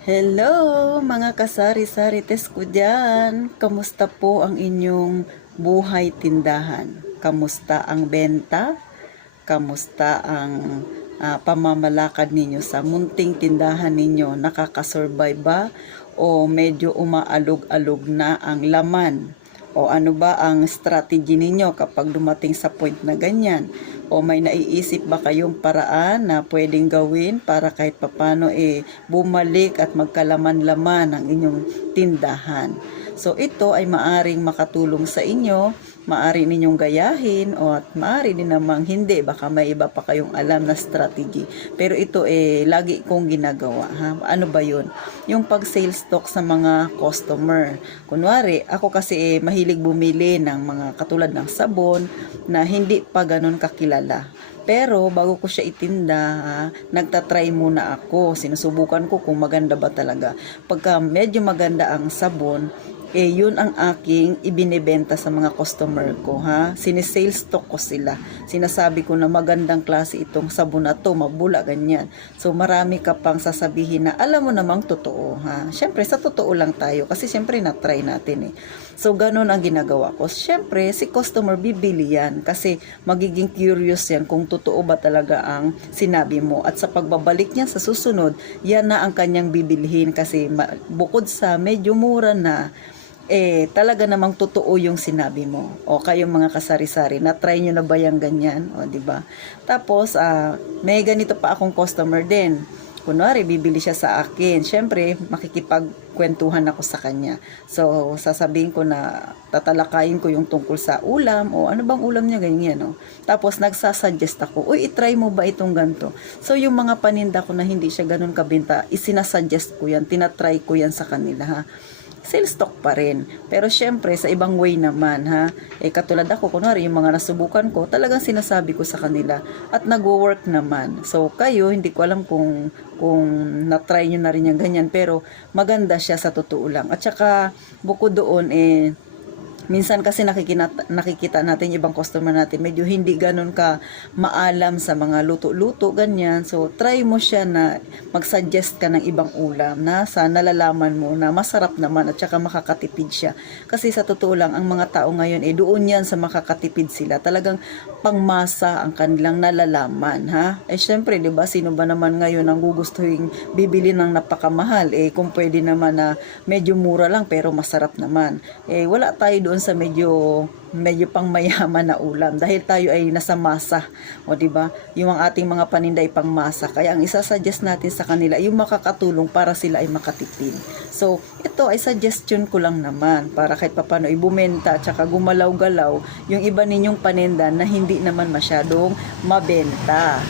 Hello mga kasari-sarites ko dyan. Kamusta po ang inyong buhay tindahan? Kamusta ang benta? Kamusta ang pamamalakad ninyo sa munting tindahan ninyo? Nakakasurvive ba? O medyo umaalog-alog na ang laman? O ano ba ang strategy ninyo kapag dumating sa point na ganyan? O may naiisip ba kayong paraan na pwedeng gawin para kahit papano bumalik at magkalaman-laman ang inyong tindahan? So ito ay maaring makatulong sa inyo, maaari ninyong gayahin o at maaari din namang hindi, baka may iba pa kayong alam na strategy. Pero ito lagi kong ginagawa. Ha? Ano ba yun? Yung pag-sales talk sa mga customer. Kunwari, ako kasi mahilig bumili ng mga katulad ng sabon na hindi pa ganun kakilala. Pero bago ko siya itinda, nagtatry muna ako. Sinusubukan ko kung maganda ba talaga. Pagka medyo maganda ang sabon, yun ang aking ibinebenta sa mga customer ko, ha. Sinisales talk ko sila. Sinasabi ko na magandang klase itong sabon na to, mabula, ganyan. So marami ka pang sasabihin na alam mo namang totoo, ha. Syempre sa totoo lang tayo kasi syempre na-try natin So ganun ang ginagawa ko. Syempre si customer bibili yan kasi magiging curious yan kung totoo ba talaga ang sinabi mo. At sa pagbabalik niya sa susunod, yan na ang kanyang bibilhin kasi bukod sa medyo mura na, talaga namang totoo yung sinabi mo. O kayong mga kasari-sari, na-try nyo na ba yung ganyan? O, diba? Tapos, may ganito pa akong customer din. Kunwari, bibili siya sa akin. Siyempre, makikipagkwentuhan ako sa kanya. So, sasabihin ko na tatalakayin ko yung tungkol sa ulam o ano bang ulam niya, ganyan. No? Tapos, nagsasuggest ako, uy, itry mo ba itong ganito? So, yung mga paninda ko na hindi siya ganun kabinta, isinasuggest ko yan, tinatry ko yan sa kanila, ha? Sales talk pa rin. Pero syempre, sa ibang way naman, ha? Katulad ako, kunwari, yung mga nasubukan ko, talagang sinasabi ko sa kanila at nagwo-work naman. So, kayo, hindi ko alam kung na-try nyo na rin yung ganyan, pero maganda siya sa totoo lang. At saka, bukod doon, minsan kasi nakikita natin yung ibang customer natin, medyo hindi ganun ka maalam sa mga luto-luto, ganyan. So, try mo siya na mag-suggest ka ng ibang ulam na sa nalalaman mo na masarap naman at saka makakatipid siya. Kasi sa totoo lang, ang mga tao ngayon, doon yan sa makakatipid sila. Talagang pangmasa ang kanilang nalalaman, ha? Syempre, di ba, sino ba naman ngayon ang gugustuhin bibili ng napakamahal? Kung pwede naman na medyo mura lang pero masarap naman. Wala tayo doon sa medyo pang mayaman na ulam dahil tayo ay nasa masa, o di ba? Yung ang ating mga paninda ay pang masa. Kaya ang isa-suggest natin sa kanila yung makakatulong para sila ay makatipid. So, ito ay suggestion ko lang naman para kahit papaano ibumenta at saka gumalaw-galaw yung iba ninyong paninda na hindi naman masyadong mabenta.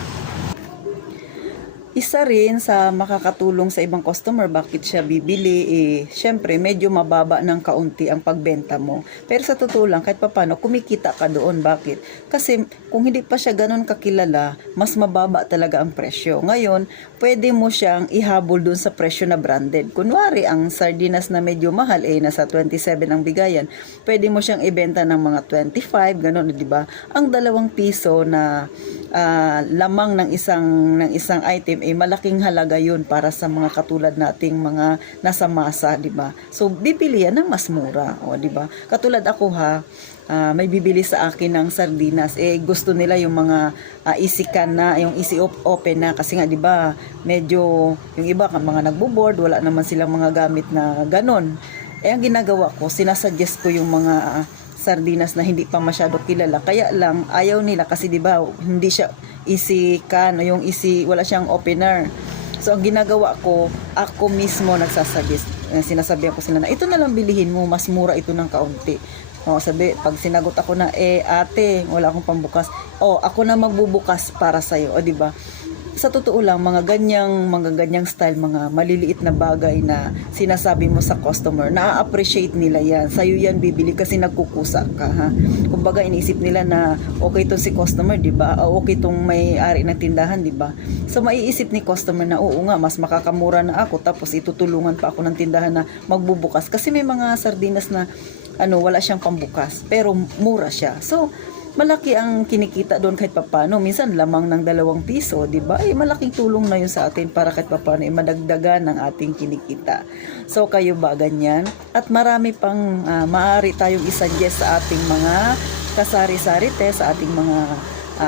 Isa rin sa makakatulong sa ibang customer, bakit siya bibili, syempre medyo mababa ng kaunti ang pagbenta mo. Pero sa totoo lang, kahit papano, kumikita ka doon. Bakit? Kasi kung hindi pa siya ganun kakilala, mas mababa talaga ang presyo. Ngayon, pwede mo siyang ihabol doon sa presyo na branded. Kunwari, ang sardinas na medyo mahal, nasa 27 ang bigayan. Pwede mo siyang ibenta ng mga 25, ganun, di ba? Ang 2 piso na lamang ng isang item malaking halaga yun para sa mga katulad nating mga nasa masa, di ba? So bibili yan ng mas mura, o di ba? Katulad ako, ha, may bibili sa akin ng sardinas, gusto nila yung mga easy can na, yung easy open na, kasi nga di ba medyo yung iba mga nagbo-board, wala naman silang mga gamit na ganon. Ang ginagawa ko, sinasuggest ko yung mga sardinas na hindi pa masyado kilala. Kaya lang ayaw nila kasi 'di ba hindi siya easy can, yung easy, wala siyang opener. So ang ginagawa ko, ako mismo nagsasuggest, sinasabihan ko sila na ito na lang bilihin mo, mas mura ito ng kaunti. Sabi, pag sinagot ako na ate, wala akong pambukas. Ako na magbubukas para sa iyo, di ba? Sa totoo lang, mga ganyang style, mga maliliit na bagay na sinasabi mo sa customer, na-appreciate nila yan. Sa'yo yan bibili kasi nagkukusa ka, ha. Kumbaga, iniisip nila na okay tong si customer, di ba? Okay tong may-ari ng tindahan, di ba? So, maiisip ni customer na, oo nga, mas makakamura na ako, tapos itutulungan pa ako ng tindahan na magbubukas. Kasi may mga sardinas na, wala siyang pambukas, pero mura siya. So, malaki ang kinikita doon kahit papano. Minsan lamang ng 2 piso, di ba? Malaking tulong na yun sa atin para kahit papano madagdagan ng ating kinikita. So kayo ba ganyan? At marami pang maaari tayong isuggest sa ating mga kasari-sari sa ating mga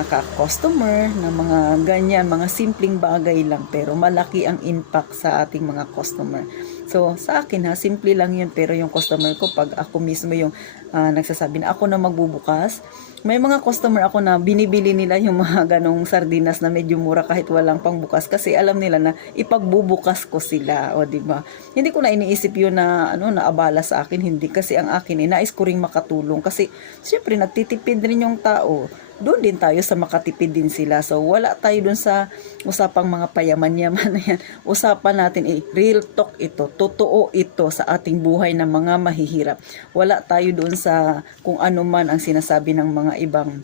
ka-customer na mga ganyan, mga simpleng bagay lang pero malaki ang impact sa ating mga customer. So, sa akin simple lang yun pero yung customer ko, pag ako mismo yung nagsasabi na ako na magbubukas, may mga customer ako na binibili nila yung mga ganong sardinas na medyo mura kahit walang pangbukas kasi alam nila na ipagbubukas ko sila, o di ba? Hindi ko na iniisip yun na na abala sa akin, hindi, kasi ang akin nais ko ring makatulong kasi syempre nagtitipid rin yung tao. Doon din tayo sa makatipid din sila. So, wala tayo doon sa usapang mga payaman-yaman na yan. Usapan natin, real talk ito. Totoo ito sa ating buhay ng mga mahihirap. Wala tayo doon sa kung ano man ang sinasabi ng mga ibang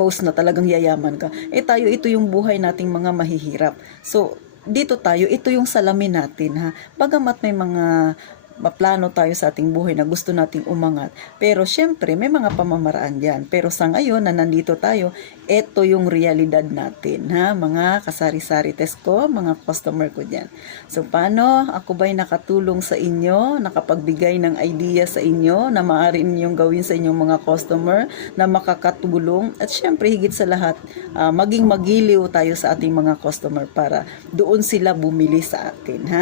host na talagang yayaman ka. Tayo, ito yung buhay nating mga mahihirap. So, dito tayo, ito yung salamin natin, ha. Bagamat may mga maplano tayo sa ating buhay na gusto nating umangat. Pero syempre, may mga pamamaraan dyan. Pero sa ngayon na nandito tayo, ito yung realidad natin, ha, mga kasari-sari ko, mga customer ko dyan. So, paano? Ako ba'y nakatulong sa inyo, nakapagbigay ng idea sa inyo na maaari ninyong gawin sa inyong mga customer na makakatulong? At syempre, higit sa lahat, maging magiliw tayo sa ating mga customer para doon sila bumili sa atin, ha?